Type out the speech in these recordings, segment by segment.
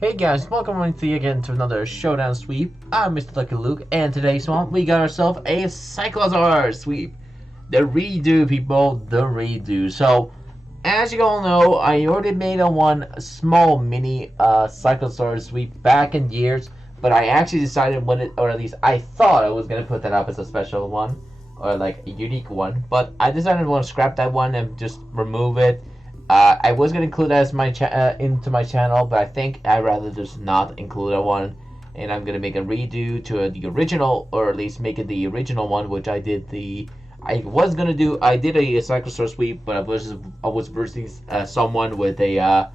Hey guys, welcome once again to another Showdown sweep. I'm Mr. Lucky Luke, and today's one we got ourselves a Cyclizar sweep. The redo, people, the redo. So, as you all know, I already made a one small mini Cyclizar sweep back in years, but I actually decided when it, or at least I thought I was gonna put that up as a special one, or like a unique one, but I decided to want to scrap that one and just remove it. I was gonna include that as my into my channel, but I think I'd rather just not include that one, and I'm gonna make a redo to the original, or at least make it the original one, which I did the. I was gonna do. I did a Cyclizar sweep, but I was versus someone with a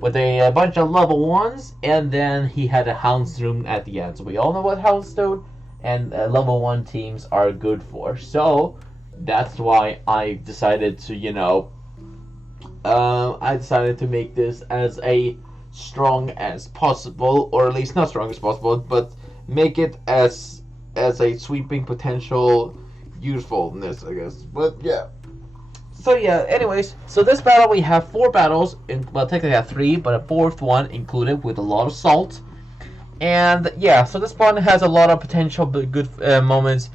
bunch of level ones, and then he had a Houndstone at the end. So we all know what Houndstone and level one teams are good for. So that's why I decided to I decided to make this as a strong as possible, or at least not strong as possible, but make it as a sweeping potential usefulness, I guess. But yeah. So yeah. Anyways, so this battle we have four battles. Well, technically I have three, but a fourth one included with a lot of salt. And yeah, so this one has a lot of potential good moments,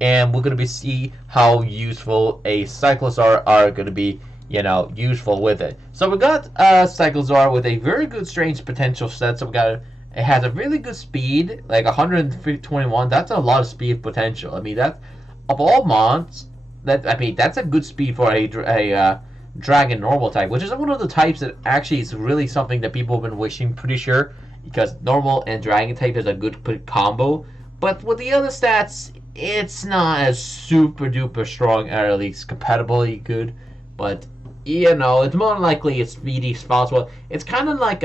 and we're gonna see how useful a Cyclizar are gonna be useful with it. So we got Cyclizar with a very good strange potential set. So it has a really good speed, like 121. That's a lot of speed potential. I mean, that of all mons, that's a good speed for a dragon normal type, which is one of the types that actually is really something that people have been wishing. Pretty sure, because normal and dragon type is a good combo. But with the other stats, it's not as super duper strong, or at least compatibly good. But it's more likely it's speedy as possible. It's kind of like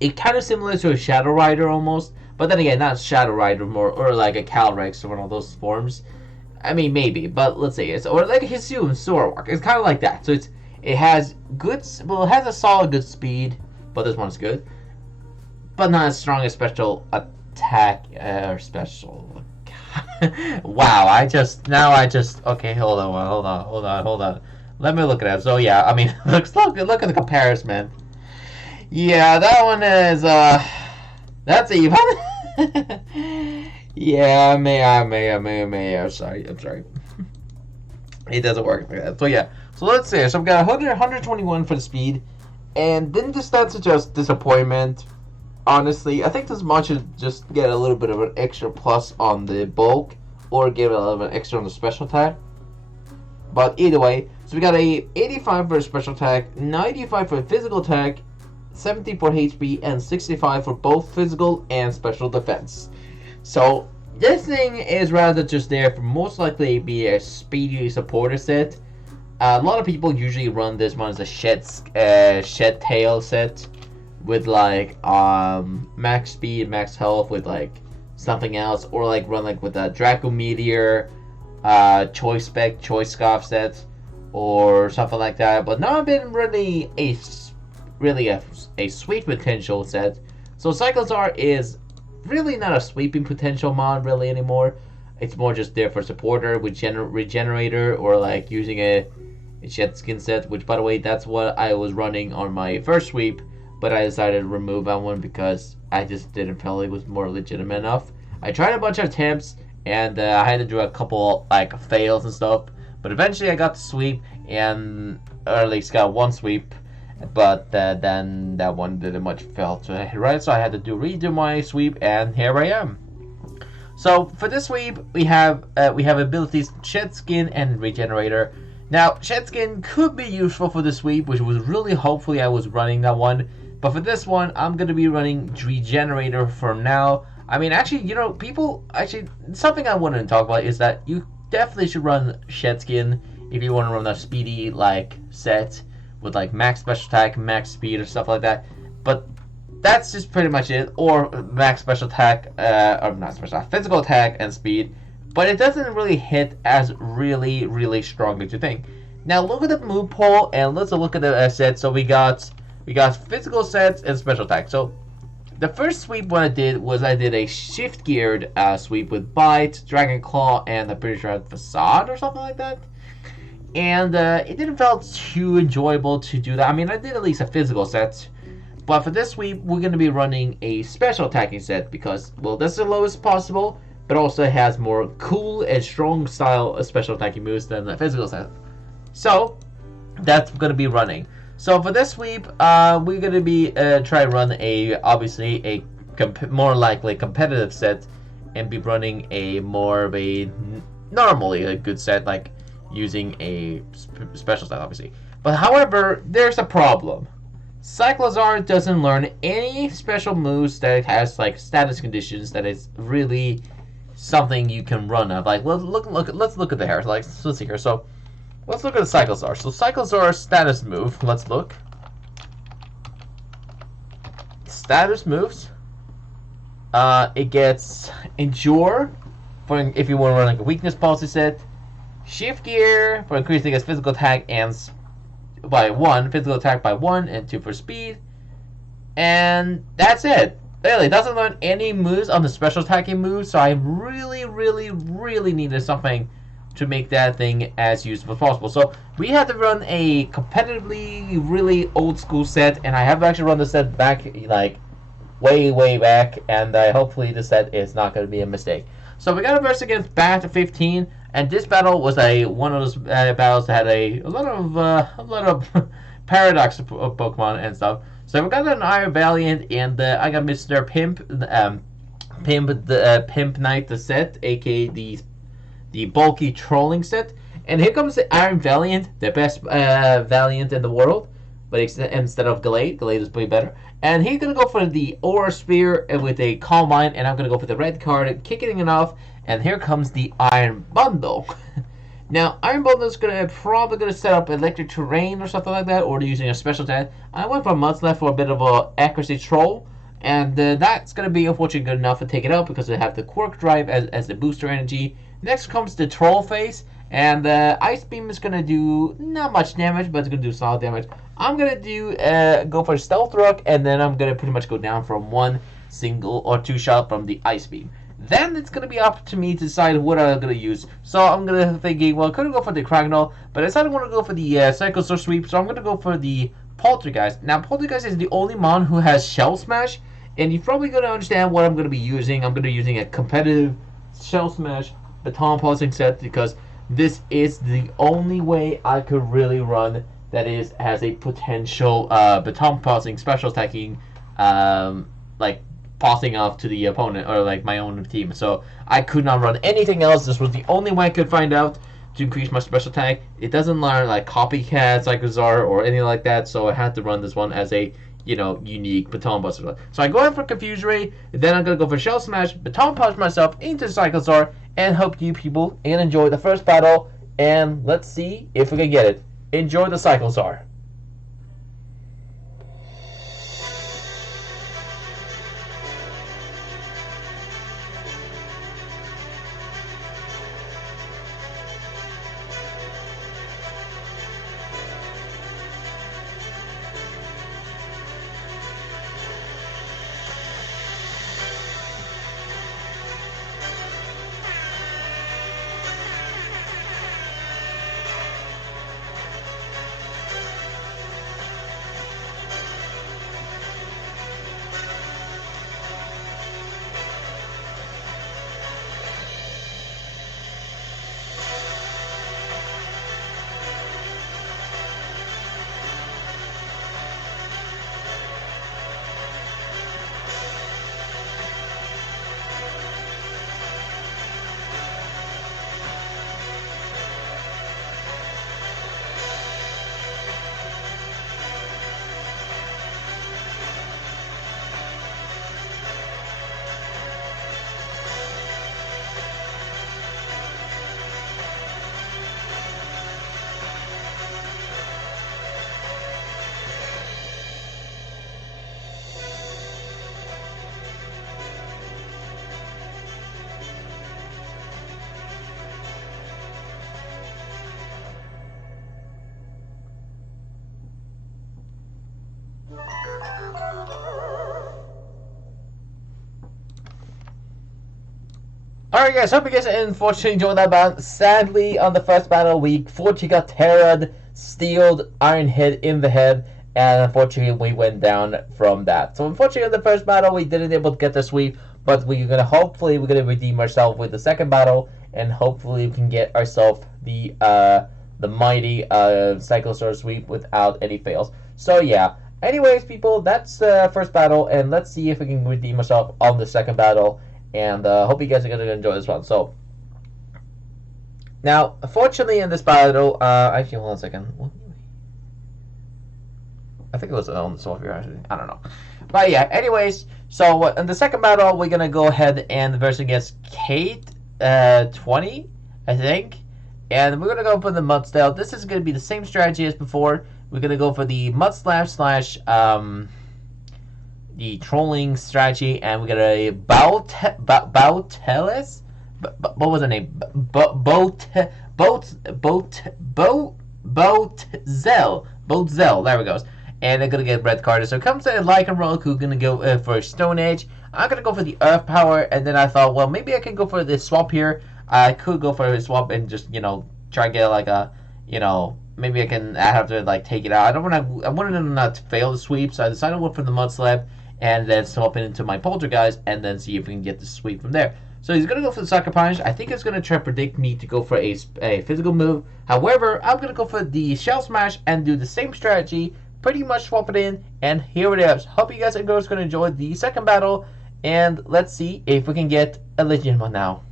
it kind of similar to a Shadow Rider almost, but then again, not Shadow Rider, more or like a Calrex or one of those forms. I mean, maybe, but let's say it's or like a Hisuian Sorowak. It's kind of like that. So it has good, well, it has a solid good speed, but this one's good, but not as strong as special attack or special. Wow, okay. Hold on. Let me look at it. So yeah, I mean, look at the comparison, man. Yeah, that one is that's even. Yeah, I'm sorry. It doesn't work like that. So yeah, so let's see. So I've got 121 for the speed, and didn't the stats suggest disappointment? Honestly, I think this mod should just get a little bit of an extra plus on the bulk, or give it a little bit extra on the special attack. But either way, so we got a 85 for special attack, 95 for physical attack, 70 for HP, and 65 for both physical and special defense. So this thing is rather just there for most likely be a speedy supporter set. A lot of people usually run this one as a shed tail set with like max speed, max health with like something else, or like run like with a Draco Meteor, choice scarf set, or something like that. But not been really a sweep potential set. So Cyclizar is really not a sweeping potential mod really anymore. It's more just there for supporter with regenerator, or like using a shed skin set, which by the way, that's what I was running on my first sweep, but I decided to remove that one because I just didn't feel it was more legitimate enough. I tried a bunch of attempts, and I had to do a couple like fails and stuff, but eventually I got the sweep, or at least got one sweep, but then that one didn't much fail to right, so I had to redo my sweep, and here I am. So for this sweep, we have abilities Shed Skin and Regenerator. Now Shed Skin could be useful for the sweep, which was really hopefully I was running that one, but for this one I'm gonna be running Regenerator for now. I mean, actually, something I wanted to talk about is that you definitely should run Shed Skin if you want to run a speedy like set with like max special attack, max speed, or stuff like that. But that's just pretty much it. Or max special attack, or not special attack, physical attack and speed. But it doesn't really hit as really strong as you think. Now look at the move pool, and let's look at the sets. So we got physical sets and special attack. So the first sweep what I did was I did a shift geared sweep with Bite, Dragon Claw, and I'm pretty sure Facade or something like that. And it didn't feel too enjoyable to do that. I mean, I did at least a physical set, But for this week, we're going to be running a special attacking set because, well, that's the lowest possible, but also has more cool and strong style special attacking moves than the physical set. So, that's going to be running. So for this week, we're going to be try run obviously a more likely competitive set, and be running a more of a normally a good set, like using a special set, obviously. But however, there's a problem. Cyclizar doesn't learn any special moves that it has like status conditions that is really something you can run of. Like let's look at the hair. Like let's see here. So let's look at the Cyclizar. So Cyclizar's status move. Let's look. Status moves. It gets Endure for if you want to run like a weakness policy set. Shift Gear for increasing its physical attack and by 1, physical attack by 1, and 2 for speed. And that's it. Really, it doesn't learn any moves on the special attacking moves, so I really needed something to make that thing as useful as possible. So we had to run a competitively really old school set, and I have actually run the set back like way back, and hopefully the set is not going to be a mistake. So we got a verse against Bat 15, and this battle was one of those battles that had a lot of paradox Pokemon and stuff. So we got an Iron Valiant, and I got Mr. Pimpnite the set, aka the bulky trolling set. And here comes the Iron Valiant, the best Valiant in the world, but instead of Glade is way better. And he's going to go for the Aura Spear with a Calm Mind, and I'm going to go for the red card, kicking it off, and here comes the Iron Bundle. Now, Iron Bundle is probably going to set up Electric Terrain or something like that, or using a special attack. I went for Mudslap for a bit of a accuracy troll, and that's going to be unfortunately good enough to take it out because they have the Quirk Drive as the booster energy. Next comes the Troll Face, and Ice Beam is going to do not much damage, but it's going to do solid damage. I'm going to go for Stealth Rock, and then I'm going to pretty much go down from 1 single or 2 shot from the Ice Beam. Then it's going to be up to me to decide what I'm going to use. So I'm going to thinking, well, I could go for the Cragnole, but I decided I want to go for the Cyclizar Sweep, so I'm going to go for the Poltergeist. Now, Poltergeist is the only mon who has Shell Smash, and you're probably going to understand what I'm going to be using. I'm going to be using a competitive Shell Smash Baton Pulsing set because this is the only way I could really run that has a potential Baton Pulsing special attacking like passing off to the opponent or like my own team. So I could not run anything else. This was the only way I could find out to increase my special attack. It doesn't learn like Copycat, Cyclizar, or anything like that, so I had to run this one as a unique Baton Buster. So I go in for Confuse Ray, then I'm going to go for Shell Smash, Baton Punch myself into Cyclizar, and hope you people can enjoy the first battle, and let's see if we can get it. Enjoy the Cyclizar. Alright guys, hope you guys unfortunately enjoyed that battle. Sadly, on the first battle week, 40 got Terra'd, Steeled, Iron Head in the head, and unfortunately we went down from that. So unfortunately in the first battle we didn't able to get the sweep, but we're gonna redeem ourselves with the second battle, and hopefully we can get ourselves the mighty Cyclizar sweep without any fails. So yeah. Anyways, people, that's the first battle, and let's see if we can redeem ourselves on the second battle. And hope you guys are gonna enjoy this one. So now, fortunately, in this battle, actually, hold on a second. I think it was on the software, actually. I don't know. But yeah, anyways, so in the second battle, we're going to go ahead and verse against Kate 20, I think. And we're going to go for the Mud Style. This is going to be the same strategy as before. We're going to go for the Mud Slash slash the trolling strategy. And we're going to Bautelis? What was the name? Boatzel. There we go. And they're gonna get red card. So it comes to Lycanroc, who's gonna go for Stone Edge. I'm gonna go for the Earth Power, and then I thought, well, maybe I can go for this swap here. I could go for a swap and just try to get like a maybe I have to like take it out. I wanted to not fail the sweep, so I decided to go for the Mudslap and then swap it into my Poltergeist and then see if we can get the sweep from there. So he's going to go for the Sucker Punch. I think it's going to try to predict me to go for a physical move. However, I'm going to go for the Shell Smash and do the same strategy. Pretty much swap it in. And here it is. Hope you guys are going to enjoy the second battle. And let's see if we can get a legend one now.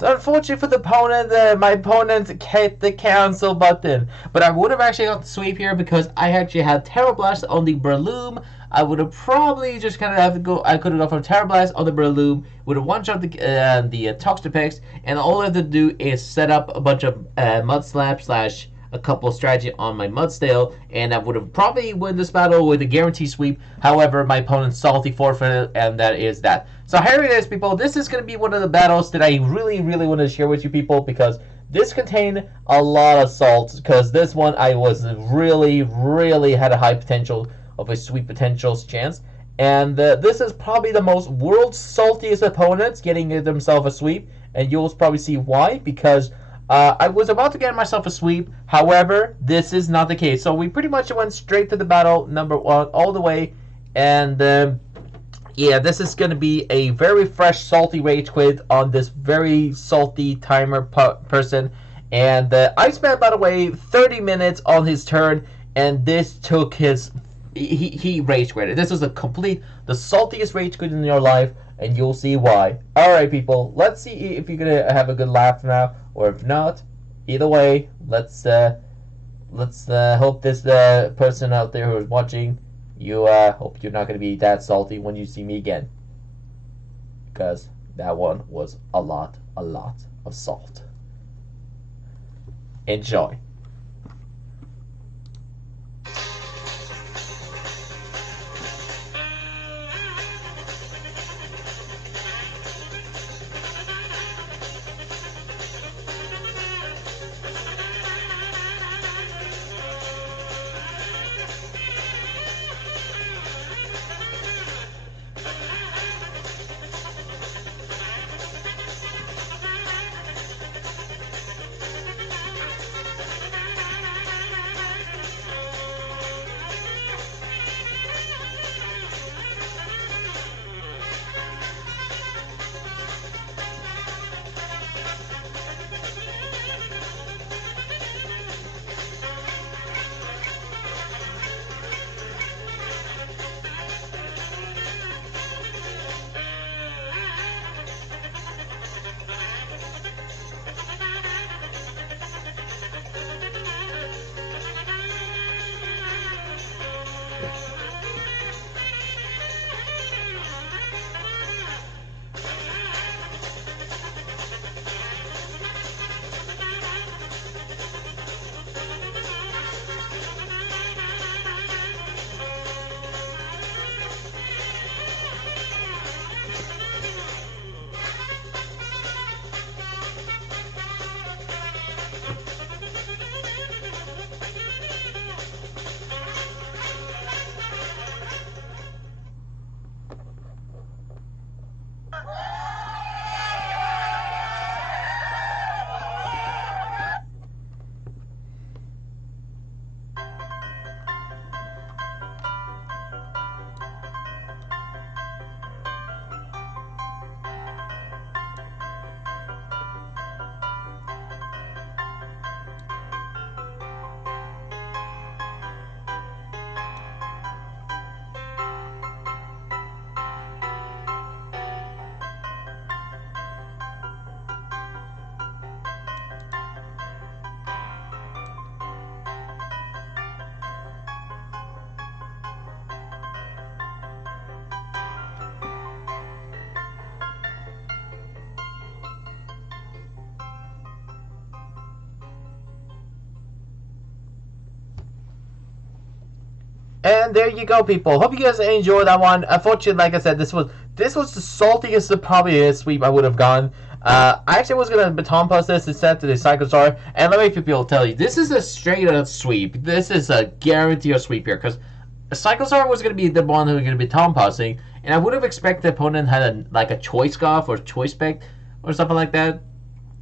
So unfortunately for the opponent, my opponent hit the cancel button. But I would have actually got the sweep here because I actually had Terra Blast on the Breloom. I would have probably just kind of have to go. I could have gone for Terra Blast on the Breloom, would have one shot the Toxapex, and all I have to do is set up a bunch of Mud Slap slash a couple strategy on my Mudstale, and I would have probably won this battle with a guarantee sweep. However, my opponent's salty forfeited, and that is that. So here it is, people. This is going to be one of the battles that I really, really want to share with you people because this contained a lot of salt. Because this one I was really, really had a high potential of a sweep potential chance. And this is probably the most world's saltiest opponents getting themselves a sweep. And you'll probably see why. Because I was about to get myself a sweep. However, this is not the case. So we pretty much went straight to the battle number one all the way. And yeah, this is going to be a very fresh, salty rage quit on this very salty timer person. And Iceman, by the way, 30 minutes on his turn, and this took his... He rage quitted. This is the saltiest rage quit in your life, and you'll see why. Alright, people, let's see if you're going to have a good laugh now, or if not. Either way, let's hope this person out there who is watching... You hope you're not going to be that salty when you see me again. Because that one was a lot of salt. Enjoy. And there you go, people. Hope you guys enjoyed that one. Unfortunately, like I said, this was the saltiest probably sweep I would have gone. I actually was gonna baton pass this instead to the Cyclizar, and let me people tell you, this is a straight up sweep. This is a guarantee of sweep here, because Cyclizar was gonna be the one who was gonna be baton passing, and I would have expected the opponent had a choice scarf or choice spec or something like that,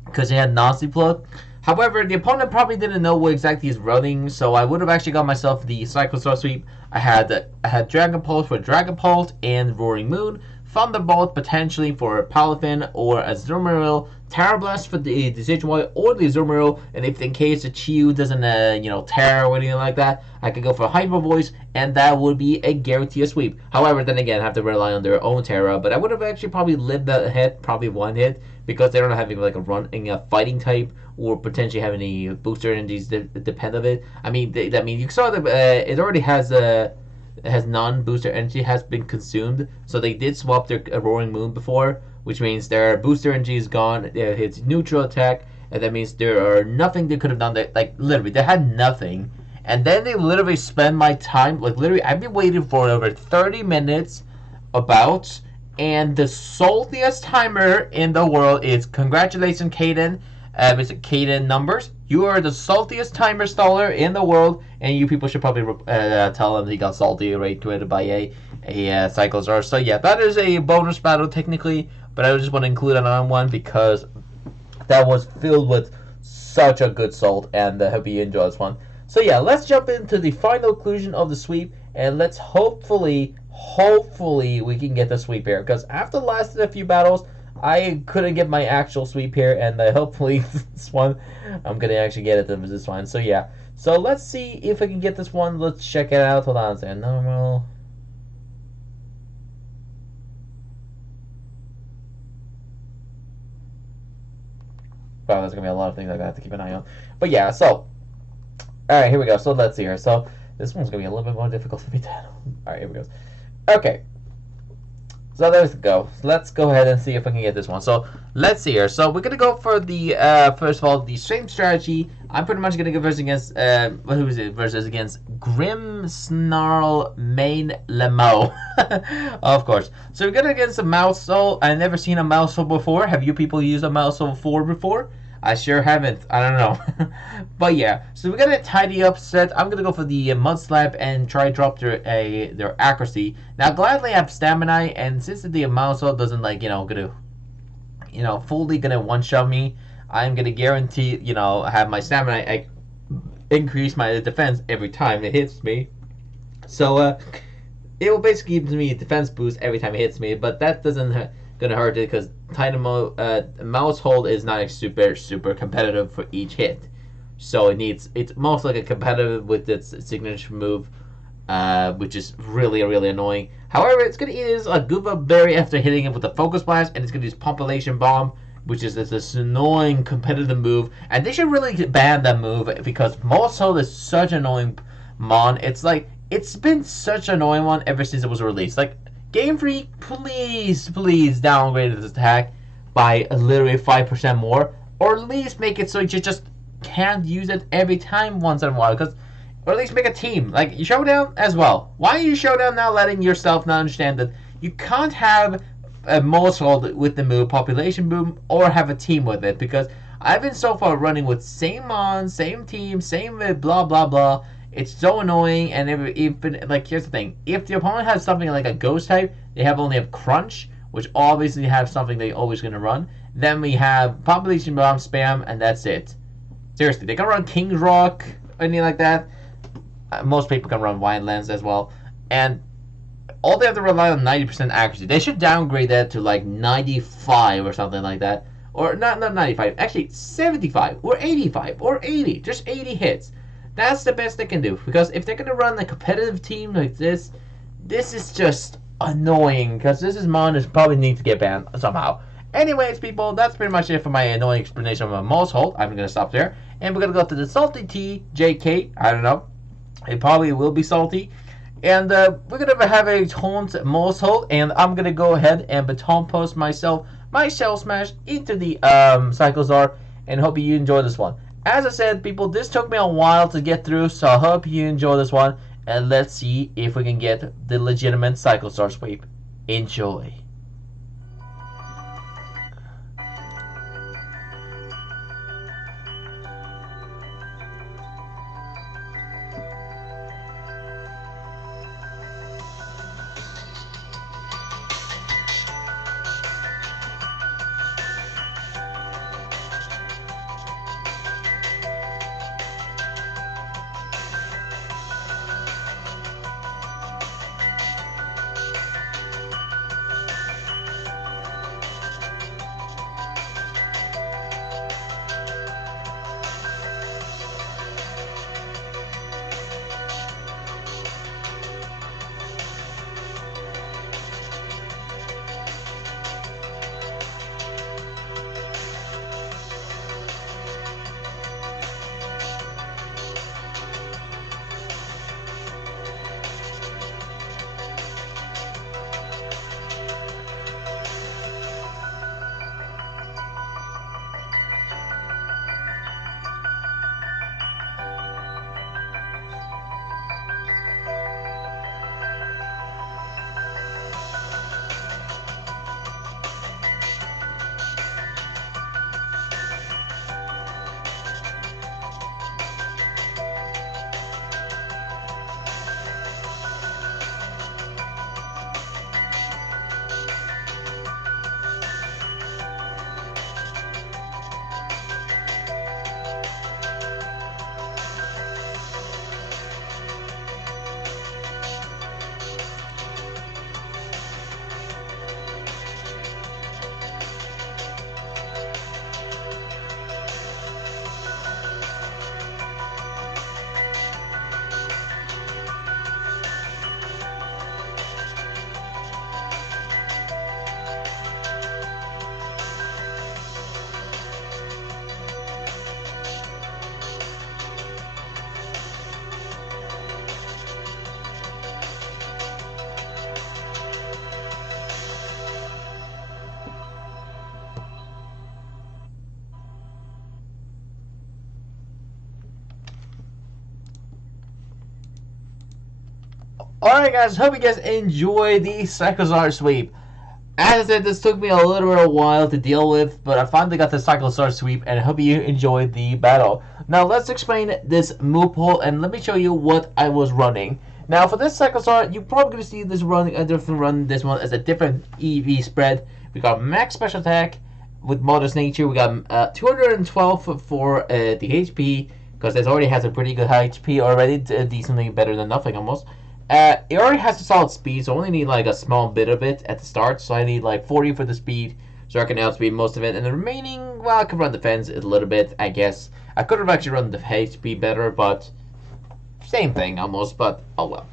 because he had Nazi plug. However, the opponent probably didn't know what exactly he's running, so I would have actually got myself the Cyclostar sweep. I had Dragon Pulse for Dragon Pulse and Roaring Moon, Thunderbolt potentially for Paladin or a Azumarill, Terra Blast for the Decision Wall or the Azumarill, and if in case the Chiyu doesn't tear or anything like that, I could go for Hyper Voice, and that would be a guarantee of sweep. However, then again, I have to rely on their own Terra, but I would have actually probably lived that hit, probably one hit, because they're not having like a running a fighting type or potentially having any booster energies that depend on it. I mean, you saw that it already has non-booster energy has been consumed, so they did swap their Roaring Moon before, which means their booster energy is gone. It hits neutral attack, and that means there are nothing they could have done. That like literally they had nothing, and then they literally spend my time like literally I've been waiting for over 30 minutes about. And the saltiest timer in the world is congratulations, Caden. It's Caden Numbers. You are the saltiest timer staller in the world, and you people should probably tell him he got salty right tweeted by a Cyclizar. So yeah, that is a bonus battle technically, but I just want to include another one because that was filled with such a good salt, and I hope you enjoy this one. So yeah, let's jump into the final conclusion of the sweep, and let's hopefully we can get the sweep here, because after lasting a few battles I couldn't get my actual sweep here, and hopefully this one I'm gonna actually get it this one. So yeah, so let's see if I can get this one. Let's check it out. Hold on a second. Normal. Wow, there's gonna be a lot of things I have to keep an eye on, but yeah, so alright, here we go. So let's see here. So this one's gonna be a little bit more difficult for me to handle. Alright, here we go. Okay, so there we go. So let's go ahead and see if I can get this one. So let's see here. So we're gonna go for the first of all the same strategy. I'm pretty much gonna go versus against who is it? Versus against Grim Snarl Main Lemo, of course. So we're gonna against a Mouse Soul. I've never seen a Mouse Soul before. Have you people used a Mouse Soul 4 before? I sure haven't. I don't know. But yeah, so we're gonna tidy up set. I'm gonna go for the Mud Slap and try drop their accuracy. Now gladly I have stamina, and since the Mousel doesn't fully gonna one shot me, I'm gonna guarantee have my stamina increase my defense every time it hits me. So it will basically give me a defense boost every time it hits me, but that doesn't gonna hurt it because Mouse Hold is not super competitive for each hit, so it's most like a competitive with its signature move, which is really annoying. However, it's gonna use a Gooba Berry after hitting it with a Focus Blast, and it's gonna use Population Bomb, which is this annoying competitive move, and they should really ban that move because Mouse Hold is such an annoying mon. It's been such an annoying one ever since it was released. Like, Game Freak, please downgrade this attack by literally 5% more, or at least make it so you just can't use it every time once in a while, or at least make a team like Showdown as well. Why are you Showdown now letting yourself not understand that you can't have a Mouse Hold with the move Population Boom or have a team with it? Because I've been so far running with same mon, same team, same blah blah blah. It's so annoying, and here's the thing: if the opponent has something like a Ghost type, they only have Crunch, which obviously have something they're always going to run. Then we have Population Bomb Spam, and that's it. Seriously, they can run King's Rock, anything like that. Most people can run Wildlands as well, and all they have to rely on 90% accuracy. They should downgrade that to like 95 or something like that, or not 95, actually 75 or 85 or 80, just 80 hits. That's the best they can do, because if they're going to run a competitive team like this is just annoying, because this mon probably needs to get banned somehow. Anyways, people, that's pretty much it for my annoying explanation of a Mouse Hold. I'm going to stop there, and we're going to go to the Salty T, JK, I don't know. It probably will be salty. And we're going to have a taunt Mouse Hold, and I'm going to go ahead and baton post myself, my Shell Smash into the Cyclizar, and hope you enjoy this one. As I said, people, this took me a while to get through, so I hope you enjoy this one. and let's see if we can get the legitimate Cyclizar sweep. Enjoy. Alright guys, hope you guys enjoy the Cyclizar sweep. As I said, this took me a little bit of a while to deal with, but I finally got the Cyclizar sweep, and I hope you enjoyed the battle. Now let's explain this move pool, and let me show you what I was running. Now for this Cyclizar, you're probably going to see this running a different run. This one as a different EV spread. We got max special attack with modest nature. We got 212 for the HP, because this already has a pretty good high HP already, decently better than nothing almost. It already has a solid speed, so I only need like a small bit of it at the start. So I need like 40 for the speed, so I can outspeed most of it. And the remaining, well, I could run defense a little bit, I guess. I could have actually run the HP better, but same thing almost. But oh well.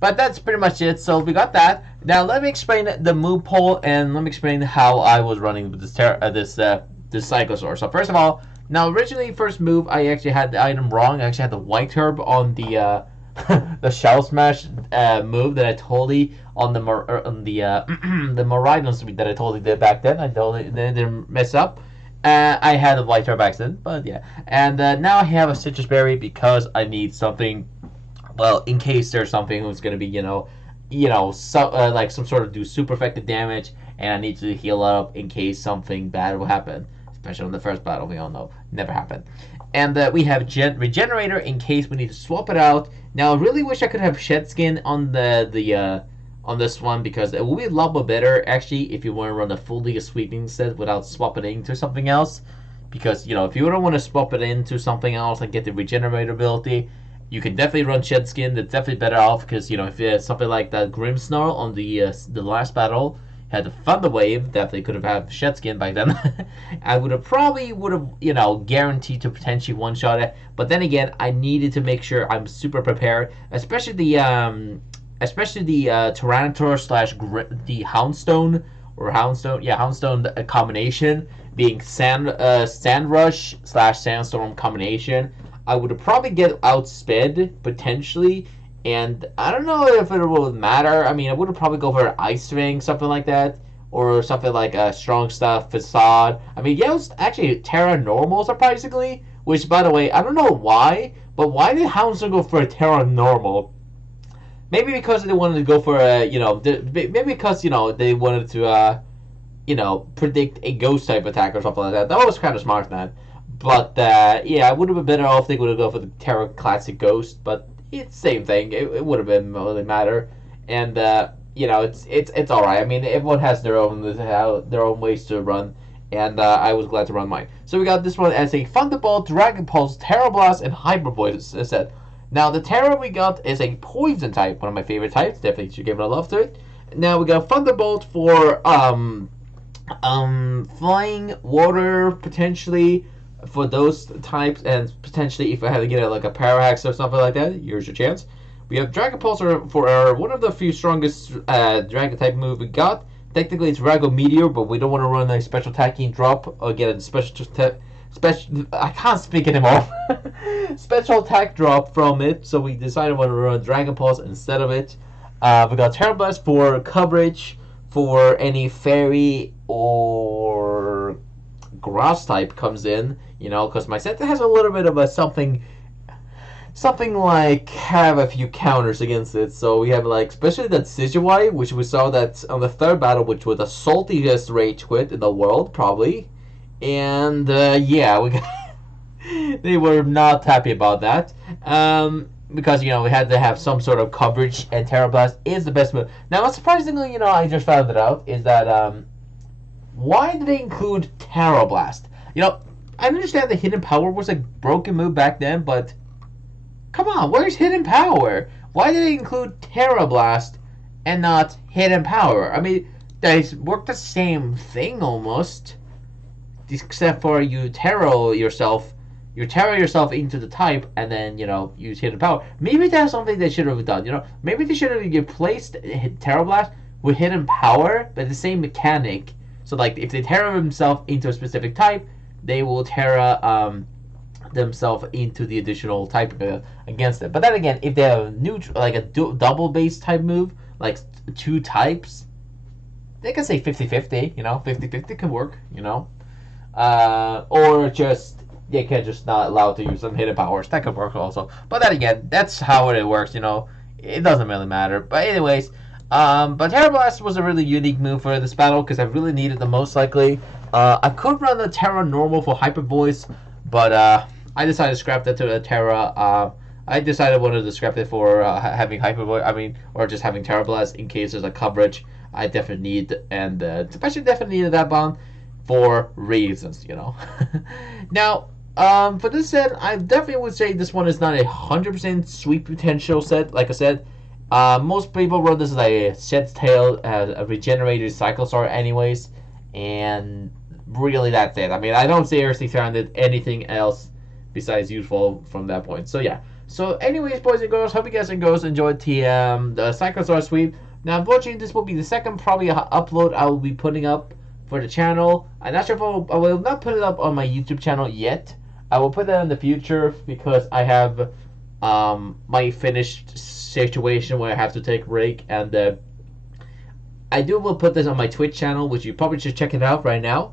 But that's pretty much it. So we got that. Now let me explain the move pool, and let me explain how I was running with this Cyclizar. So first of all, now originally first move I actually had the item wrong. I actually had the white herb on the the shell smash move that I totally on the the Miraidon suite that I totally did back then. I totally didn't mess up. I had a white herb accident, but yeah. And now I have a citrus berry because I need something. Well, in case there's something who's gonna be so, like some sort of do super effective damage, and I need to heal up in case something bad will happen. Especially on the first battle, we all know never happened. And we have Regenerator in case we need to swap it out. Now, I really wish I could have Shed Skin on on this one, because it will be a lot more better actually if you want to run a full League of Sweeping set without swapping it into something else. Because if you don't want to swap it into something else and get the Regenerator ability, you can definitely run Shed Skin. That's definitely better off, because if you had something like that Grimmsnarl on the last battle, had the Thunder Wave, definitely could have had Shed Skin back then. I would have guaranteed to potentially one-shot it. But then again, I needed to make sure I'm super prepared, especially the Tyranitar slash the Houndstone Houndstone combination being Sand Rush slash Sandstorm combination. I would have probably get outsped potentially. And I don't know if it will matter. I mean, I would probably go for Ice Ring, something like that. Or something like a Strong Stuff, Facade. I mean, yeah, it was actually Terra Normal, surprisingly. Which, by the way, I don't know why. But why did Houndstone go for a Terra Normal? maybe because they wanted to go for maybe because they wanted to predict a ghost type attack or something like that. That was kind of smart, man. But yeah, it would have been better off they would have gone for the Terra Classic Ghost. But it's the same thing. It would have been really matter. And it's all right. I mean, everyone has their own ways to run. And I was glad to run mine. So we got this one as a Thunderbolt, Dragon Pulse, Terra Blast, and Hyper Voice instead. Now the Terra we got is a Poison type, one of my favorite types. Definitely should give it a love to it. Now we got Thunderbolt for flying, water, potentially for those types, and potentially if I had to get like a Parahax or something like that, here's your chance. We have Dragon Pulse for one of the few strongest Dragon type move we got. Technically, it's Drago Meteor, but we don't want to run a special attacking drop or get a special. I can't speak anymore. Special attack drop from it, so we decided we want to run Dragon Pulse instead of it. We got Terra Blast for coverage for any fairy or grass type comes in, because my set has a little bit of a something like have a few counters against it. So we have like especially that Decidueye, which we saw that on the third battle, which was the saltiest rage quit in the world probably, and yeah, we got they were not happy about that. Because we had to have some sort of coverage, and Terra Blast is the best move. Now, surprisingly, I just found it out is that why did they include Terra Blast? I understand the Hidden Power was a broken move back then, but come on, where's Hidden Power? Why did they include Terra Blast and not Hidden Power? I mean, they work the same thing almost, except for you Terra yourself into the type, and then use Hidden Power. Maybe that's something they should have done. Maybe they should have replaced Terra Blast with Hidden Power, but the same mechanic. So like, if they Terra themselves into a specific type, they will Terra themselves into the additional type against it. But then again, if they have a double base type move, like two types, they can say 50-50. 50-50 can work. Or just. They can just not allow to use some hidden powers. That could work also. But then again, that's how it works, It doesn't really matter. But anyways, but Terra Blast was a really unique move for this battle because I really needed the most likely. I could run the Terra normal for Hyper Voice, but I decided to scrap that to the Terra. I decided I wanted to scrap it for having Hyper Voice, or just having Terra Blast in case there's a coverage I definitely need, and especially definitely needed that bomb for reasons, Now, for this set, I definitely would say this one is not 100% sweep potential set. Like I said, most people run this as a set tail, a regenerated Cyclizar anyways, and really that's it. I mean, I don't seriously find it anything else besides useful from that point. So yeah. So anyways, boys and girls, hope you guys and girls enjoyed the Cyclizar sweep. Now, unfortunately, this will be the second probably upload I will be putting up for the channel. I'm not sure if I will not put it up on my YouTube channel yet. I will put that in the future because I have my finished situation where I have to take a break, and will put this on my Twitch channel, which you probably should check it out right now.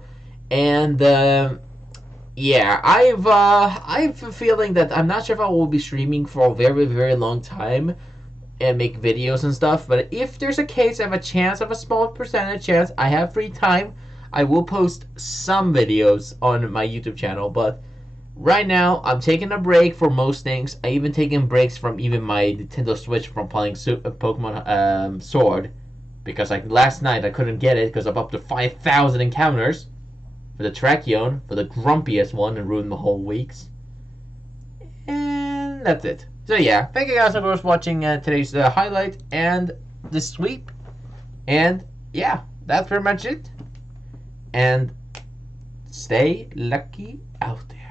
And yeah, I've a feeling that I'm not sure if I will be streaming for a very, very long time and make videos and stuff. But if there's a case, I have a small percentage chance, I have free time, I will post some videos on my YouTube channel. But right now, I'm taking a break for most things. I even taken breaks from even my Nintendo Switch from playing Pokemon Sword. Because like last night, I couldn't get it because I'm up to 5,000 encounters for the Tracheon, for the grumpiest one, and ruined the whole weeks. And that's it. So yeah, thank you guys for watching today's highlight and the sweep. And yeah, that's pretty much it. And stay lucky out there.